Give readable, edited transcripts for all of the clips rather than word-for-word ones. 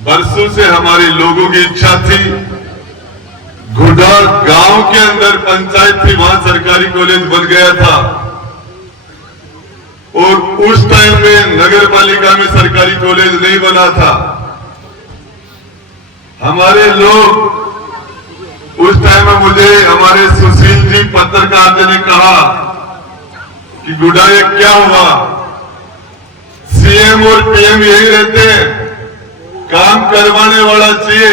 बरसों से हमारे लोगों की इच्छा थी, घुडार गांव के अंदर पंचायत थी, वहां सरकारी कॉलेज बन गया था और उस टाइम में नगर पालिका में सरकारी कॉलेज नहीं बना था। हमारे लोग उस टाइम में मुझे हमारे सुशील जी पत्रकार जी ने कहा कि गुडा ये क्या हुआ, सीएम और पीएम यही रहते हैं, काम करवाने वाला चाहिए।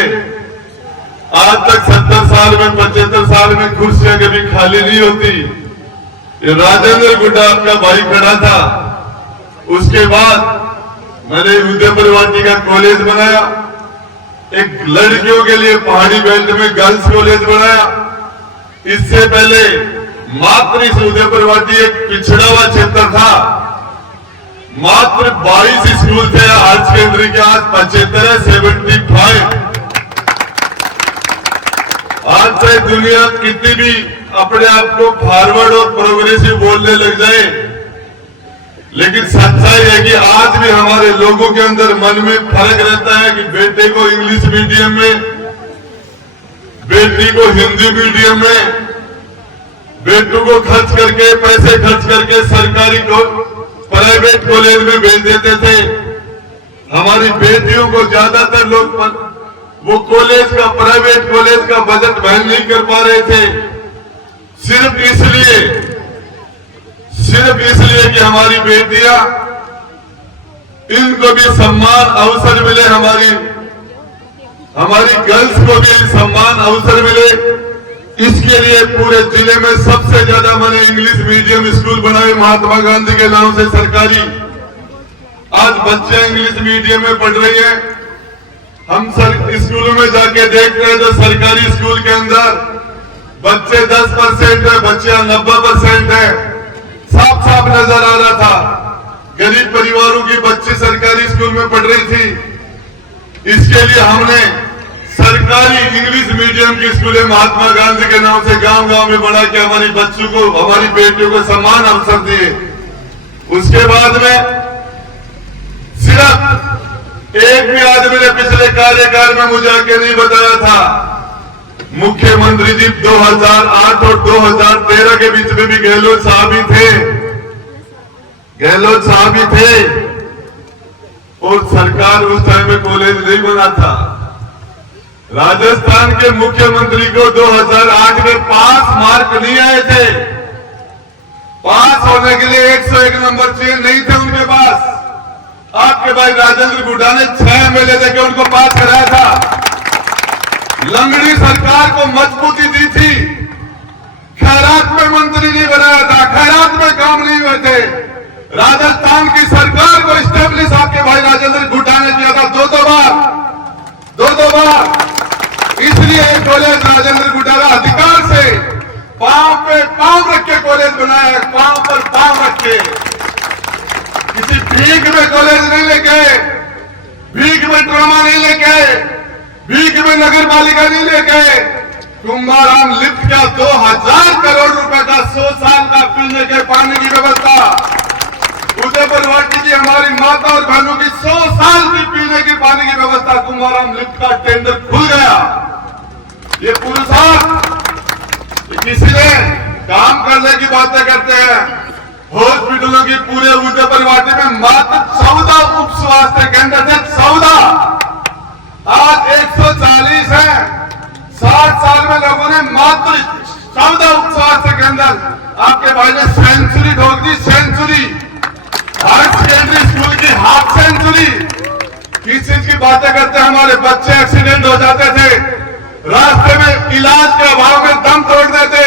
आज तक 70 साल में 75 साल में कुर्सियां कभी खाली नहीं होती। ये राजेंद्र गुड्डा आपका भाई खड़ा था, उसके बाद मैंने उदयपुरवाटी का कॉलेज बनाया, एक लड़कियों के लिए पहाड़ी बेल्ट में गर्ल्स कॉलेज बनाया। इससे पहले मात्र इस उदयपुरवाटी एक पिछड़ा हुआ क्षेत्र था, मात्र 22 स्कूल थे, हायर सेकेंडरी के आज 75 75। आज चाहे दुनिया कितनी भी अपने आप को फॉरवर्ड और प्रोग्रेसिव बोलने लग जाए, लेकिन सच्चाई है कि आज भी हमारे लोगों के अंदर मन में फर्क रहता है कि बेटे को इंग्लिश मीडियम में, बेटी को हिंदी मीडियम में, बेटों को खर्च करके पैसे खर्च करके सरकारी को प्राइवेट कॉलेज में भेज देते थे। हमारी बेटियों को ज्यादातर लोग वो कॉलेज का, प्राइवेट कॉलेज का बजट वहन नहीं कर पा रहे थे, सिर्फ इसलिए कि हमारी बेटियां, इनको भी सम्मान अवसर मिले, हमारी गर्ल्स को भी सम्मान अवसर मिले। इसके लिए पूरे जिले में सबसे ज्यादा मैंने इंग्लिश मीडियम स्कूल बनाए महात्मा गांधी के नाम से सरकारी। आज बच्चे इंग्लिश मीडियम में पढ़ रही हैं। हम स्कूलों में जाके देखते हैं तो सरकारी स्कूल के अंदर बच्चे 10% है, बच्चियां 90% है, साफ साफ नजर आ रहा था। गरीब परिवारों की बच्ची सरकारी स्कूल में पढ़ रही थी। इसके लिए हमने सरकारी इंग्लिश मीडियम की स्कूलें महात्मा गांधी के नाम से गांव गांव में बना के हमारी बच्चों को, हमारी बेटियों को सम्मान अवसर दिए। उसके बाद में सिर्फ एक भी आदमी ने पिछले कार्यकाल में मुझे आके नहीं बताया था, मुख्यमंत्री जी 2008 और 2013 के बीच में भी गहलोत साहब ही थे और सरकार उस टाइम में कॉलेज नहीं बना था। राजस्थान के मुख्यमंत्री को 2008 में पास मार्क नहीं आए थे, पास होने के लिए 101 नंबर चाहिए, नहीं थे उनके पास। आपके भाई राजेंद्र गुड्डा ने 6 एमएलए देके उनको पास कराया था। लंगड़ी सरकार को मजबूती दी थी, खैरात में मंत्री नहीं बनाया था, खैरात में काम नहीं हुए थे। राजस्थान की सरकार को स्टेब्लिश आपके भाई राजेंद्र गुड्डा ने किया था दो बार। इसलिए कॉलेज राजेंद्र गुड्डा का अधिकार से पांव पे पांव रख के कॉलेज बनाया है, पांव पर पांव रख के। किसी भीख में कॉलेज नहीं लेके, भीख में ट्रॉमा नहीं लेके, भीख में नगर पालिका नहीं लेके, कुंभाराम लिफ्ट का 2000 करोड़ रुपए का 100 साल का पीने के पानी की व्यवस्था, उदयपुरवाटी की हमारी माता और बहनों की 100 साल की पीने की पानी की व्यवस्था, कुंभाराम लिफ्ट का टेंडर खुल गया। ये पुरुषार्थ किसी ने काम करने की बातें करते हैं। हॉस्पिटलों की पूरे उदयपुरवाटी में मात्र 14 उप स्वास्थ्य केंद्र थे, 14, आज 140 है। 60 साल में लोगों ने मात्र 14 उप स्वास्थ्य केंद्र, आपके भाई ने सेंचुरी ठोक दी, सेंचुरी। हायर सेकेंडरी स्कूल की हाफ सेंचुरी। किस चीज की बातें करते हैं, हमारे बच्चे एक्सीडेंट हो जाते थे, रास्ते में इलाज के अभाव में दम तोड़ देते,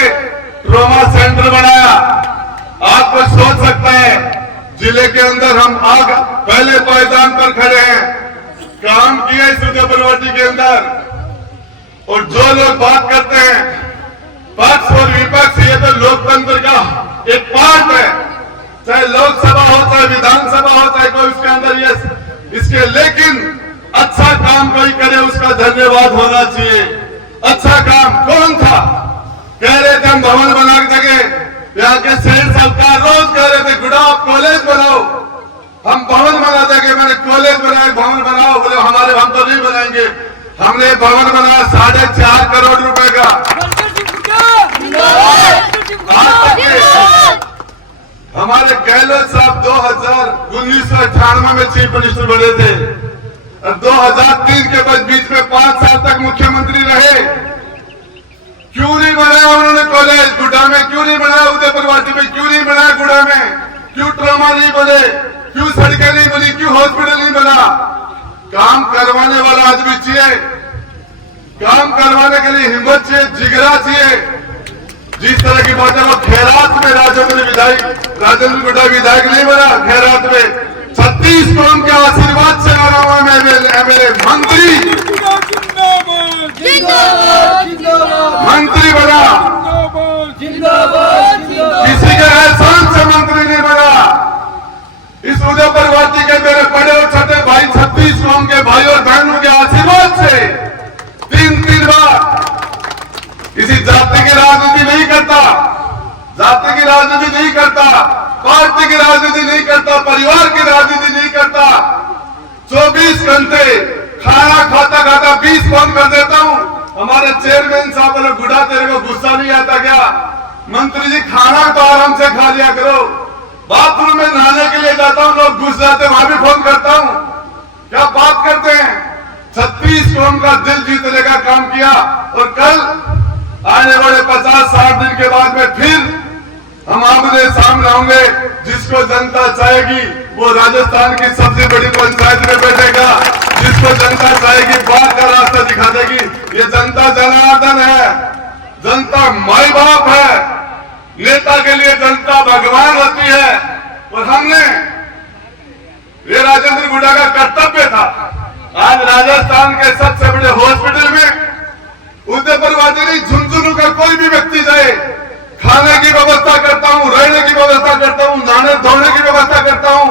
ट्रॉमा सेंटर बनाया। आप कुछ सोच सकते हैं, जिले के अंदर हम आग पहले पायदान पर खड़े हैं, काम किया इस उदयपुरवाटी के अंदर। और जो लोग बात करते हैं पक्ष और विपक्ष, ये तो लोकतंत्र का एक पार्ट है, चाहे लोकसभा हो, चाहे विधानसभा हो, चाहे कोई उसके अंदर ये इसके, लेकिन अच्छा काम कोई करे उसका धन्यवाद होना चाहिए। अच्छा काम कौन था? कह रहे थे हम भवन बना देंगे, यहाँ के सेठ सरकार रोज कह रहे थे गुड्डा आप कॉलेज बनाओ, हम भवन बना देंगे। मैंने कॉलेज बनाए, भवन बनाओ, बोले हमारे हम तो नहीं बनाए। हमने भवन बनाया 4.5 करोड़ रुपए का। हमारे गहलोत साहब 1998 में चीफ मिनिस्टर बने थे और 2003 के बाद बीच में 5 साल तक मुख्यमंत्री रहे। क्यों नहीं बनाया उन्होंने कॉलेज गुड्डा में? क्यों नहीं बनाया उदयपुर वाटी में? क्यों नहीं बनाया गुड्डा में? क्यों ट्रॉमा नहीं बने? क्यों सड़कें नहीं बनी? क्यों हॉस्पिटल नहीं बना? काम करवाने वाला आदमी चाहिए, काम करवाने के लिए हिम्मत चाहिए, जिगरा चाहिए। जिस तरह की बात है वो खैरात में राजेंद्र गुड्डा विधायक नहीं बना। खैरात में 36 कौम के आशीर्वाद से बना हुआ मेरे मंत्री बना, किसी के एहसान से मंत्री नहीं बना। इस उदयपुर वाटी के मेरे बड़े और छोटे भाई 36 कौम के भाई और बहनों के आशीर्वाद से 3 बार किसी जाति की राजनीति नहीं करता, जाति की राजनीति नहीं करता, पार्टी की राजनीति नहीं करता, परिवार की राजनीति नहीं करता। 24 घंटे खाना खाता खाता 20 फोन कर देता हूं। हमारे चेयरमैन साहब बोले गुड्डा तेरे को गुस्सा नहीं आता क्या? मंत्री जी खाना तो आराम से खा लिया करो। बाथरूम में नहाने के लिए जाता हूं, लोग घुस जाते, वहां भी फोन करता हूं। क्या बात करते हैं? 36 कौम का दिल जीतने का काम किया और कल आने वाले 50-60 दिन के बाद में फिर हम आपके सामने होंगे। जिसको जनता चाहेगी वो राजस्थान की सबसे बड़ी पंचायत में बैठेगा। जिसको जनता चाहेगी बात का रास्ता दिखा देगी। ये जनता जनार्दन है, जनता माई बाप है। नेता के लिए जनता भगवान होती है और हमने ये राजेंद्र गुड्डा का कर्तव्य था। आज राजस्थान के सबसे बड़े हॉस्पिटल में उदयपुर वाटी नहीं, झुंझुनू का कोई भी व्यक्ति जाए, खाने की व्यवस्था करता हूं, रहने की व्यवस्था करता हूं, नहाने धोने की व्यवस्था करता हूं।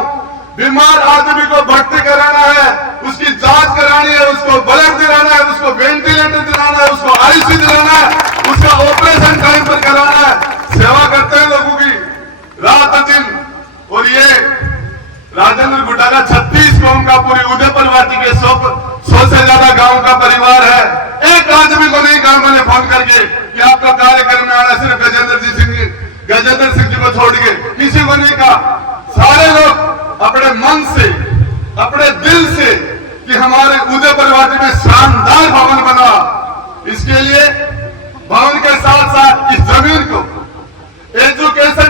बीमार आदमी को भर्ती कराना है, उसकी जांच करानी है, उसको ब्लड दिलाना है, उसको वेंटिलेटर दिलाना है, उसको आईसीयू दिलाना है, उसका ऑपरेशन टाइम पर कराना है। सेवा करते हैं लोगों की रात दिन। और ये राजेंद्र गुड्डा का 36 कौम का पूरी उदयपुर वाटी के 100 से ज्यादा गांव का परिवार है। एक आदमी को नहीं कहा मैंने फोन करके कि आपका कार्यक्रम में आना, सिर्फ गजेंद्र सिंह जी को छोड़ के किसी को नहीं कहा। सारे लोग अपने मन से, अपने दिल से कि हमारे उदयपुर वाटी में शानदार भवन बना। इसके लिए भवन के साथ साथ इस जमीन को एजुकेशन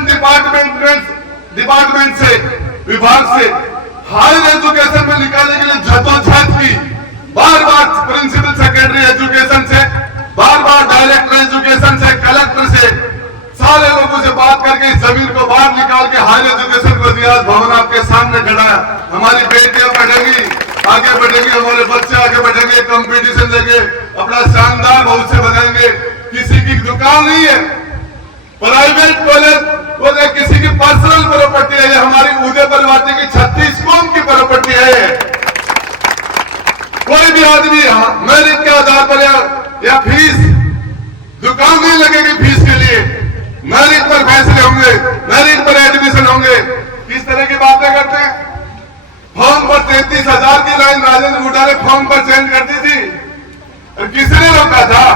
डिपार्टमेंट से, विभाग से हायर एजुकेशन में निकालने के लिए जद्दोजहद की। बार प्रिंसिपल सेक्रेटरी एजुकेशन से, बार डायरेक्टर एजुकेशन से, कलेक्टर से, सारे लोगों से बात करके इस जमीन को बाहर निकाल के हायर एजुकेशन को दिया। भवन आपके सामने खड़ा है। हमारी बेटियां बढ़ेंगी, आगे बढ़ेंगे, हमारे बच्चे आगे बढ़ेंगे, कंपटीशन देंगे, अपना शानदार भविष्य बनाएंगे। किसी की दुकान नहीं है, प्राइवेट कॉलेज वो किसी की पर्सनल प्रॉपर्टी है। ये हमारी उदयपुर वाटी की 36 कौम की प्रॉपर्टी है। कोई भी आदमी मेरिट के आधार पर या फीस, दुकान नहीं लगेगी फीस के लिए, मेरिट पर फैसले होंगे, मेरिट पर एडमिशन होंगे। किस तरह की बातें करते हैं? फॉर्म पर 33,000 की लाइन राजेंद्र गुड्डा ने फॉर्म पर चेंज कर दी थी। किसने रोका था?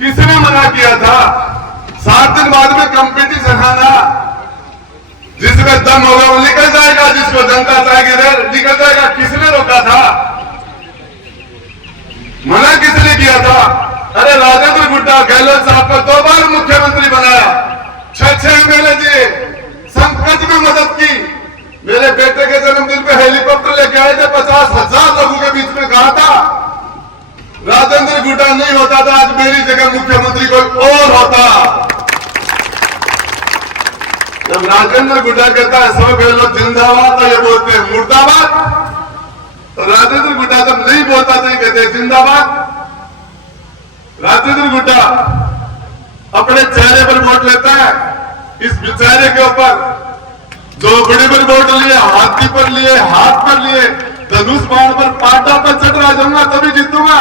किसने मना किया था? 7 दिन बाद में कंपटीशन है ना, जिसमें दम होगा वो निकल जाएगा, जिसको जनता चाहेगी निकल जाएगा। किसने रोका था? मना किसने किया था? अरे राजेंद्र गुड्डा गहलोत साहब को 2 बार मुख्यमंत्री बनाया, 6 एमएलए दिए, संकट में मदद की। मेरे बेटे के जन्मदिन पे हेलीकॉप्टर लेके आए थे, 50,000 लोगों के बीच में कहा था। राजेंद्र गुड्डा नहीं होता तो आज मेरी जगह मुख्यमंत्री कोई और होता। जब राजेंद्र गुड्डा कहता है सब गहलोत जिंदाबाद, तो ये बोलते हैं मुर्दाबाद। तो राजेंद्र गुड्डा जब नहीं बोलता तो ये कहते हैं जिंदाबाद। राजेंद्र गुड्डा अपने चेहरे पर वोट लेता है। इस चेहरे के ऊपर झोपड़ी पर वोट लिए, हाथी पर लिए, हाथ पर लिए, धनुष बाण पर, पाटा पर चढ़ रहा जाऊंगा तभी जीतूंगा।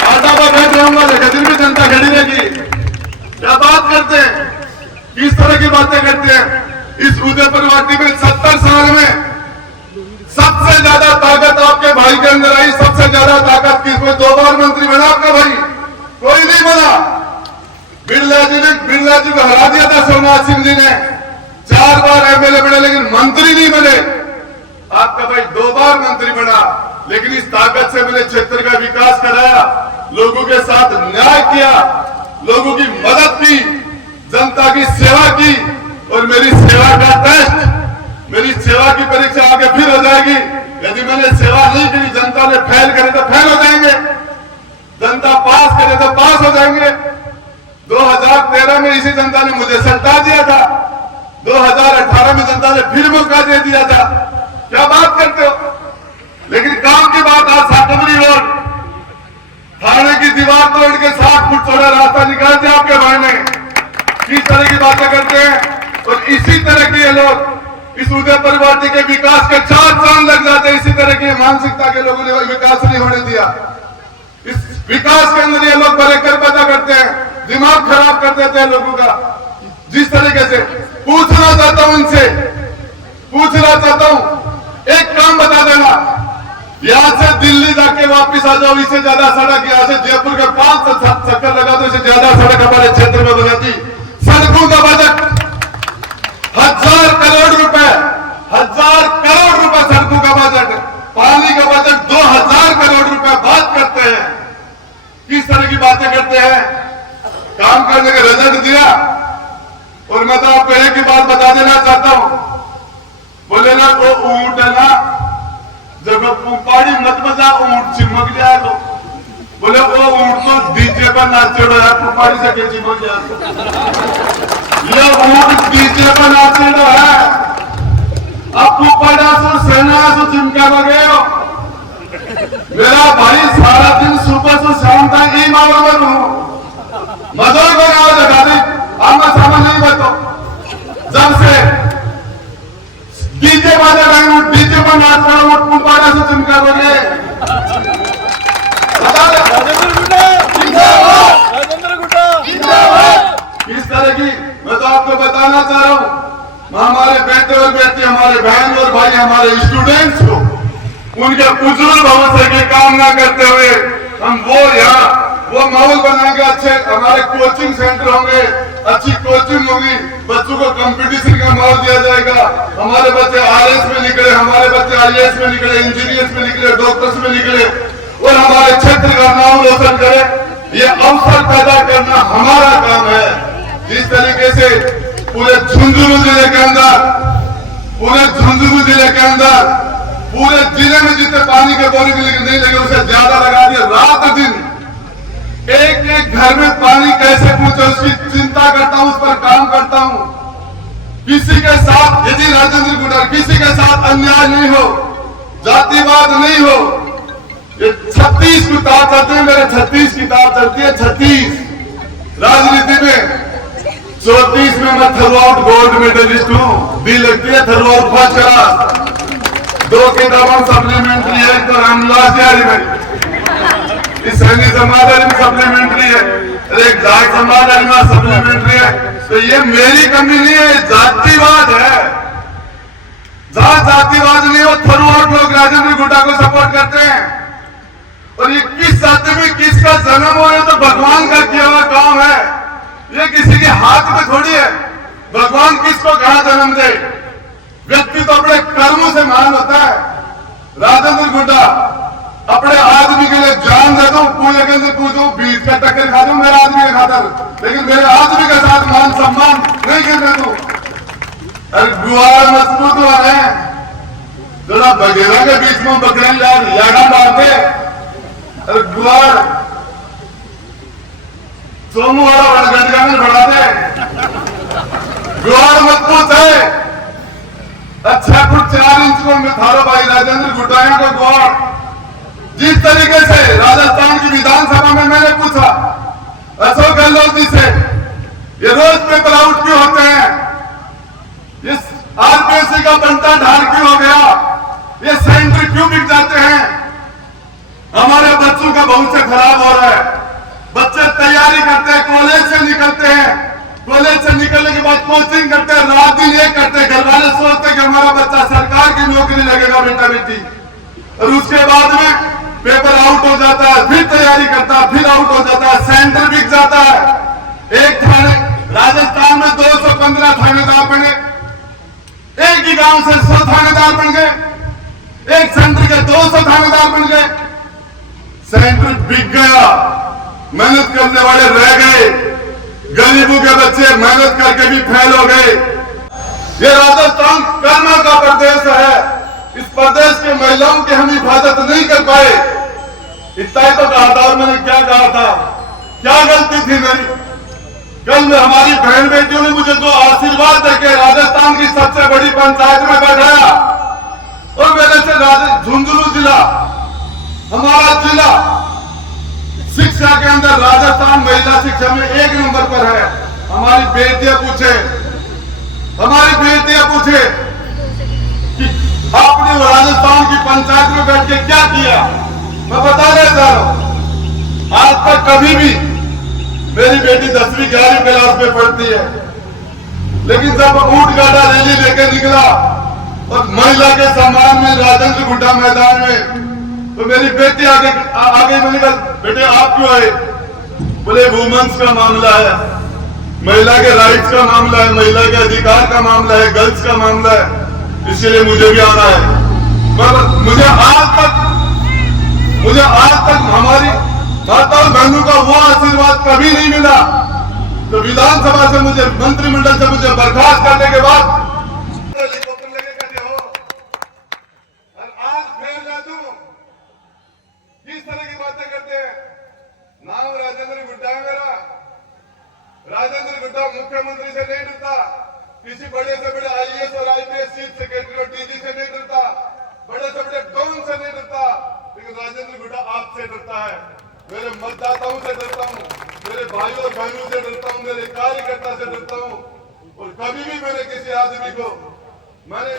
पाटा पर बैठ रहूंगा, लेकिन भी जनता खड़ी रहेगी। क्या बात करते हैं? किस तरह की बातें करते हैं? इस उदयपुर वाटी में 70 साल में सबसे ज्यादा ताकत आपके भाई के अंदर आई, सबसे ज्यादा ताकत की। कोई 2 बार मंत्री बना आपका भाई? कोई नहीं बना। बिरला जी को हरा दिया था सोमनाथ सिंह जी ने, 4 बार एमएलए बने लेकिन मंत्री नहीं बने। आपका भाई 2 बार मंत्री बना, लेकिन इस ताकत से मैंने क्षेत्र का विकास कराया, लोगों के साथ न्याय किया, लोगों की मदद की, जनता की सेवा की। और मेरी सेवा का टेस्ट, मेरी सेवा की परीक्षा आगे फिर हो जाएगी। यदि मैंने सेवा नहीं की, जनता ने फेल करे तो फेल हो जाएंगे, जनता पास करे तो पास हो जाएंगे। 2013 में इसी जनता ने मुझे सत्ता दिया था, 2018 में जनता ने फिर मौका दे दिया था। क्या बात करते हो? लेकिन काम की बात, आज सातमरी रोड थाने की दीवार तोड़ के 7 फुट चौड़ा रास्ता निकाल दिया आपके भाई ने। किस तरह की बातें करते हैं। और इसी तरह के लोग इस उदयपुर वाटी के विकास के 4 चांद लग जाते हैं। इसी तरह की मानसिकता के लोगों ने विकास नहीं होने दिया। इस विकास के अंदर ये लोग बरेकर पैदा करते हैं, दिमाग खराब कर देते हैं लोगों का। जिस तरीके से पूछना चाहता हूं इनसे, पूछना चाहता हूं, एक काम बता देना, यहां से दिल्ली जाके वापिस आ जाओ, इससे ज्यादा सड़क यहां से जयपुर के 5 से 7 चक्कर लगा दो, इससे ज्यादा सड़क हमारे क्षेत्र में बना दी। सड़कों का बजट 1000 करोड़ रुपए, 1000 करोड़ रुपए सड़कों का बजट, पानी का बजट 2000 करोड़ रुपए। बात करते हैं, किस तरह की बातें करते हैं। काम करने का रिजल्ट दिया। और मैं तो आपको एक ही बात बता देना चाहता हूं, बोले ना वो ऊंट है ना, जब पहाड़ी मत बजा ऊंट चिमक जाए तो बोले वो ऊंट तो डीजे पर नाचेड़ो यार, पहाड़ी से के चिमक जाए। ये ऊंट डीजे पर नाचेड़ो है, अब पहाड़ा सो सेना सो चिमका लगे हो। मेरा भाई सारा दिन सुबह से शाम तक ही मावर में हूं, मजोर को आओ जगा दी, आमा सामा नहीं बतो। जब से डीजे बाजा रहे, डीजे पर नाच रहा हूं, पुपाड़ा से चिमका लगे। इस तरह की मैं तो आपको बताना चाह रहा हूं, हमारे बेटे और बेटी, हमारे बहन और भाई, हमारे स्टूडेंट्स को उनके उज्जवल भविष्य की कामना करते हुए हम वो माहौल बनाएंगे। अच्छे हमारे कोचिंग सेंटर होंगे, अच्छी कोचिंग होगी, बच्चों को कंपटीशन का माहौल दिया जाएगा। हमारे बच्चे आरएस में निकले, हमारे बच्चे आईएएस में निकले, इंजीनियर्स में निकले, डॉक्टर्स में निकले और हमारे क्षेत्र का नाम रोशन करे। ये अवसर पैदा करना हमारा काम है। जिस तरीके से पूरे झुंझुनू जिले के अंदर पूरे जिले में जितने पानी के बोरिंग नहीं लगे, उसे ज्यादा लगा दिया। रात दिन एक एक घर में पानी कैसे पहुंचे उसकी चिंता करता हूं, उस पर काम करता हूं। किसी के साथ, यदि राजेंद्र गुडर किसी के साथ अन्याय नहीं हो, जातिवाद नहीं हो, ये 36 किताब चलती है, मेरे 36 किताब चलती है, 36 राजनीति में। 34 में मैं थ्रू आउट गोल्ड मेडलिस्ट हूं, बी लगती है थ्रू आउट फर्स्ट क्लास। 2 किताबें सप्लीमेंट्री है, तो रामलाल यारी में इस सैनी समाधान में सप्लीमेंट्री है, एक जाट समाधान में सप्लीमेंट्री है। तो ये मेरी कमी नहीं है, जातिवाद है। जहां जातिवाद नहीं हो, थ्रू आउट लोग राजेंद्र गुड्डा को सपोर्ट करते हैं। और ये किस जाति में किसका जन्म हो, तो भगवान का किया हुआ काम है, ये किसी के हाथ में थोड़ी है। भगवान किसको कहा जन्म दे, व्यक्ति तो अपने कर्मों से महान होता है। राजेंद्र गुड्डा अपने आदमी के लिए जान दे दूं, पूरे के पूछूं, बीच का टक्कर खा दूं मेरे आदमी के खातर, लेकिन मेरे आदमी के साथ मान सम्मान नहीं करने दूं। अरे गुआर मजबूत हुआ है, जरा बघेरा के बीच में बकरे यागा मारते। अरे गुआर सोमू वाला गंडगा में बढ़ा दे, गुआर मजबूत है। 6 फुट 4 इंच को मैं थारो भाई राजेंद्र गुड्डा का गुआर। जिस तरीके से राजस्थान की विधानसभा में मैंने पूछा अशोक गहलोत जी से, ये रोज पेपर आउट क्यों होते हैं, इस आरपीएससी का बनता ढाल क्यों हो गया, ये सेंटर क्यों बिक जाते हैं, हमारे बच्चों का भविष्य खराब हो रहा है। बच्चे तैयारी करते हैं, कॉलेज से निकलते हैं, कॉलेज से निकलने के बाद कोचिंग करते हैं, रात दिन ये करते हैं। घर वाले सोचते हैं कि हमारा बच्चा सरकार की की नौकरी लगेगा बेटा बेटी, और उसके बाद में पेपर आउट हो जाता है, फिर तैयारी करता है, फिर आउट हो जाता है, सेंटर बिक जाता है। एक थाने राजस्थान में 215 थानेदार बने, एक ही गांव से 100 थानेदार बन गए, एक सेंटर के 200 थानेदार बन गए। सेंटर बिक गया, मेहनत करने वाले रह गए, गरीबों के बच्चे मेहनत करके भी फेल हो गए। ये राजस्थान कर्मा का प्रदेश है, इस प्रदेश के महिलाओं की हम हिफाजत नहीं कर पाए। इतना ही तो कहा था, और मैंने क्या कहा था, क्या गलती थी मेरी। कल में हमारी बहन बेटियों ने मुझे जो आशीर्वाद देके राजस्थान की सबसे बड़ी पंचायत में बैठाया, और मेरे से झुंझुनू जिला, हमारा जिला शिक्षा के अंदर राजस्थान महिला शिक्षा में 1 नंबर पर है। हमारी बेटियां पूछे कि आपने राजस्थान की पंचायत में बैठ के क्या किया, मैं बताने जा रहा हूं। आज तक कभी भी मेरी बेटी 10वीं 11वीं क्लास में पढ़ती है, लेकिन जब ऊंट गाड़ा रैली लेकर निकला और महिला के सम्मान में राजेंद्र गुड्डा मैदान में, तो मेरी बेटी आगे मैंने कहा, बेटे आप क्यों आए? बोले वुमेन्स का मामला है, महिला के राइट्स का मामला है, महिला के अधिकार का मामला है, गर्ल्स का मामला है, इसलिए मुझे भी आना है। पर मुझे आज तक हमारी माता और बहनों का वो आशीर्वाद कभी नहीं मिला। तो विधानसभा से मुझे, मंत्रिमंडल से मुझे बर्खास्त करने के बाद हेलीकॉप्टर लेके कहते हो, और आज फिर जादू किस तरह की बातें करते हैं। नाम राजेंद्र गुड्डा है मेरा। राजेंद्र गुड्डा मुख्यमंत्री से नहीं डरता, किसी बड़े से बड़े IAS और IPS चीफ सेक्रेटरी और DG से नहीं डरता, बड़े से बड़े डॉन से नहीं डरता, लेकिन राजेंद्र गुड्डा आपसे डरता है। मेरे मतदाताओं से डरता हूँ, मेरे भाइयों और बहनों से डरता हूँ, मेरे कार्यकर्ता से डरता हूँ। और कभी भी मैंने किसी आदमी को मैंने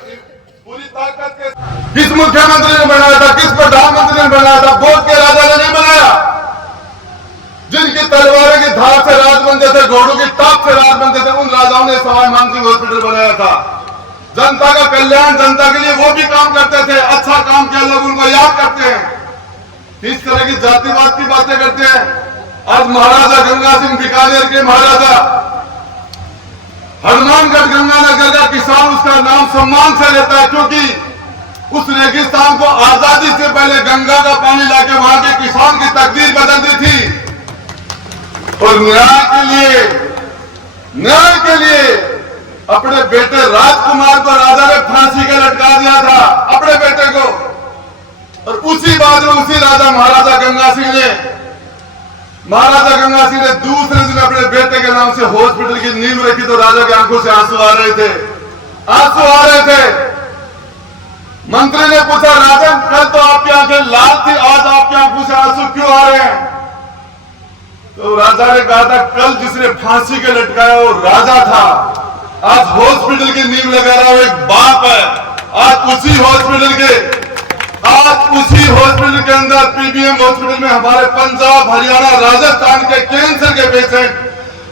पूरी ताकत के किस मुख्यमंत्री ने बनाया था, किस प्रधानमंत्री ने बनाया था, वोट के राजा ने नहीं बनाया। जिनकी तलवारों की धार से राज बनते थे, घोड़ों की टाप से राज बनते थे, उन राजाओं ने सवाई मानसिंह हॉस्पिटल बनाया था। जनता का कल्याण, जनता के लिए वो भी काम करते थे, अच्छा काम किया, लोग उनको याद करते हैं। इस तरह की जातिवाद की बातें करते हैं। आज महाराजा गंगा सिंह बीकानेर के महाराजा, हनुमानगढ़ गंगानगर का किसान उसका नाम सम्मान से लेता है, क्योंकि उस रेगिस्तान को आजादी से पहले गंगा का पानी लाके वहां के किसान की तकदीर बदल दी थी। और न्याय के लिए अपने बेटे राजकुमार को राजा ने फांसी के लटका दिया था, अपने बेटे को। और उसी बाद में उसी महाराजा गंगा सिंह ने दूसरे दिन अपने बेटे के नाम से हॉस्पिटल की नींव रखी, तो राजा की आंखों से आंसू आ रहे थे। मंत्री ने पूछा, राजन कल तो आपकी आंखें लाल थी, आज आपकी आंखों से आंसू क्यों आ रहे हैं? तो राजा ने कहा था, कल जिसने फांसी के लटकाया वो राजा था, आज हॉस्पिटल की नींव लगा रहा वो एक बाप है। आज उसी हॉस्पिटल के अंदर PBM हॉस्पिटल में हमारे पंजाब, हरियाणा, राजस्थान के कैंसर के पेशेंट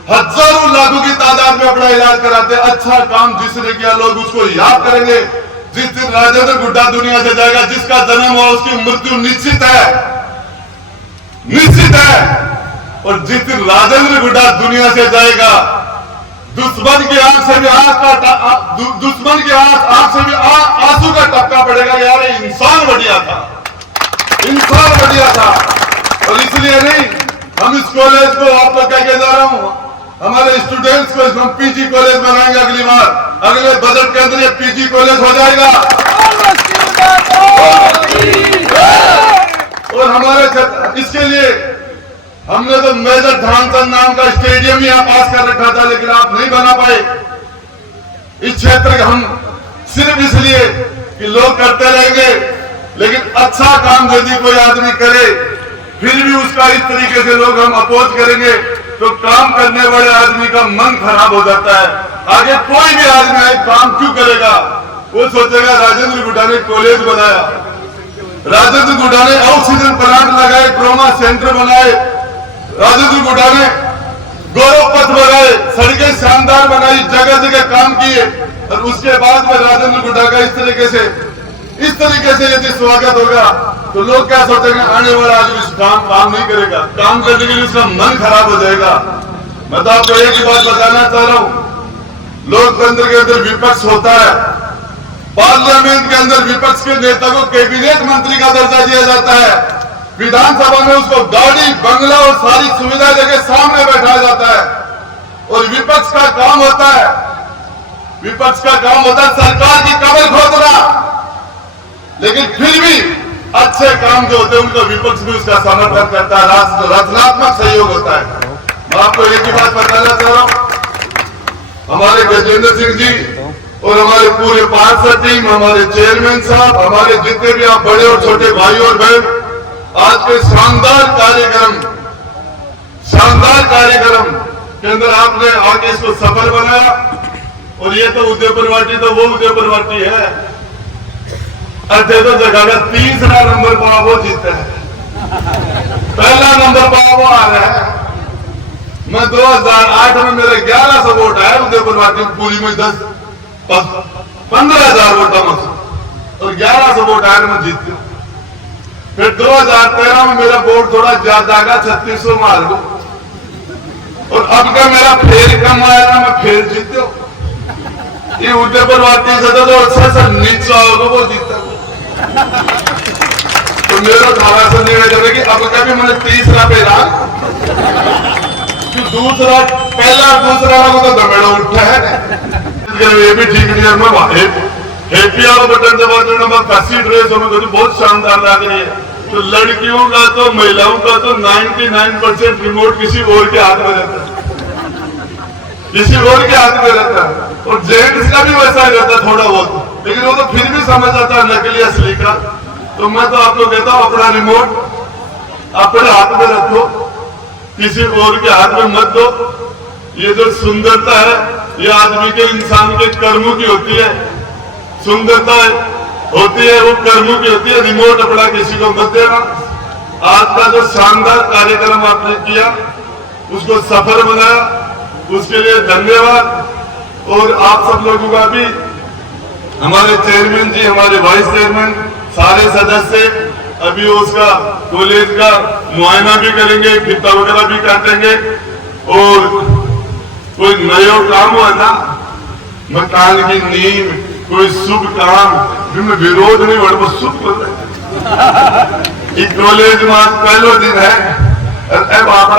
हजारों लाखों की तादाद में अपना इलाज कराते हैं। अच्छा काम जिसने किया लोग उसको याद करेंगे। जिस दिन राजेंद्र गुड्डा दुनिया से जाएगा, जिसका जन्म हुआ उसकी मृत्यु निश्चित है। और जिस दिन राजेंद्र गुड्डा दुनिया से जाएगा, दुश्मन की आंख से भी आंसू का टपका पड़ेगा, यार इंसान बढ़िया था। और इसलिए नहीं, हम इस कॉलेज को आपको कह के जा रहा हूं, हमारे स्टूडेंट्स को हम PG कॉलेज बनाएंगे अगली बार, अगले बजट के अंदर ये PG कॉलेज हो जाएगा। और हमारे इसके लिए हमने तो मेजर ध्यानचंद नाम का स्टेडियम यहाँ पास कर रखा था, लेकिन आप नहीं बना पाए। इस क्षेत्र का हम सिर्फ इसलिए कि लोग करते रहेंगे, लेकिन अच्छा काम यदि कोई आदमी करे फिर भी उसका इस तरीके से लोग हम अपोज करेंगे, तो काम करने वाले आदमी का मन खराब हो जाता है। आगे कोई भी आदमी आए काम क्यों करेगा? वो सोचेगा राजेंद्र गुड्डा ने कॉलेज बनाया, राजेंद्र गुड्डा ने ऑक्सीजन प्लांट लगाए, ट्रॉमा सेंटर बनाए, राजेंद्र गुड्डा ने गौरव पथ बनाए, सड़कें शानदार बनाई, जगह जगह काम किए। और उसके बाद में राजेंद्र गुड्डा का इस तरीके से इस तरीके से यदि स्वागत होगा तो लोग क्या सोचेंगे, आने वाला आदमी इस काम नहीं करेगा, काम करने के लिए उसका मन खराब हो जाएगा। मैं तो आपको एक ही बात बताना चाह रहा हूं, लोकतंत्र के अंदर विपक्ष होता है, पार्लियामेंट के अंदर विपक्ष के नेता को कैबिनेट मंत्री का दर्जा दिया जाता है, विधानसभा में उसको गाड़ी बंगला और सारी सुविधा देकर सामने बैठाया जाता है। और विपक्ष का काम होता है सरकार की कमर खोदना, लेकिन फिर भी अच्छे काम जो होते हैं उनका विपक्ष भी उसका समर्थन करता है, रचनात्मक सहयोग होता है। मैं आपको एक ही बात बताना चाह रहा हूं, हमारे गजेंद्र सिंह जी और हमारे पूरे पार्षद टीम, हमारे चेयरमैन साहब, हमारे जितने भी आप बड़े और छोटे भाई और बहन, आज के शानदार कार्यक्रम के अंदर आपने आगे इसको सफल बनाया। और ये तो उदयपुर वाटी तो वो उदयपुर वाटी है, अच्छे तो जगह का तीसरा नंबर पाया वो जीता है, पहला नंबर पाया वो आ रहा है। मैं 2008 में मेरे 1100 वोट आए उदयपुर वाटी पूरी में 15,000 वोट और 1100 वोट आए मैं जीत गया। फिर 2013 में मेरा वोट थोड़ा ज्यादा आगा 3600 मार गो, और अब का मेरा फेर कम आया ना, मैं फेर जीते हो। ये उदयपुर वाटी से तो अच्छा सा नीचा होगा वो जीता। तो मेरा थारा से निर्णय जब कि अब का भी मैंने तीसरा पेरा, दूसरा पहला दूसरा तो दमेड़ा उठा है। ये भी ठीक नहीं है, हैप्पी आवर बटन दबाते नंबर 80 ड्रेस हमें बहुत शानदार लग रही है। तो लड़कियों का तो महिलाओं का तो 99% रिमोट किसी और के हाथ में रहता है, और जेंट्स का भी वैसा ही रहता है थोड़ा बहुत, लेकिन वो तो फिर भी समझ आता है नकली असली का। तो मैं तो आपको कहता हूं अपना रिमोट अपने हाथ में रखो, किसी और के हाथ में मत दो। ये जो सुंदरता है ये आदमी के इंसान के कर्मों की होती है, सुंदरता होती है वो कर्मों की होती है। रिमोट अपना किसी को मत देना। आज का जो शानदार कार्यक्रम आपने किया उसको सफल बनाया, उसके लिए धन्यवाद। और आप सब लोगों का भी, हमारे चेयरमैन जी, हमारे वाइस चेयरमैन, सारे सदस्य अभी उसका कॉलेज का मुआयना भी करेंगे, फिता वगैरह भी काटेंगे। और कोई नया काम हुआ ना, मकान की नींव, कोई शुभ काम जिनमें विरोध नहीं हो रहा, शुभ कॉलेज में आज पहला दिन है। अब आप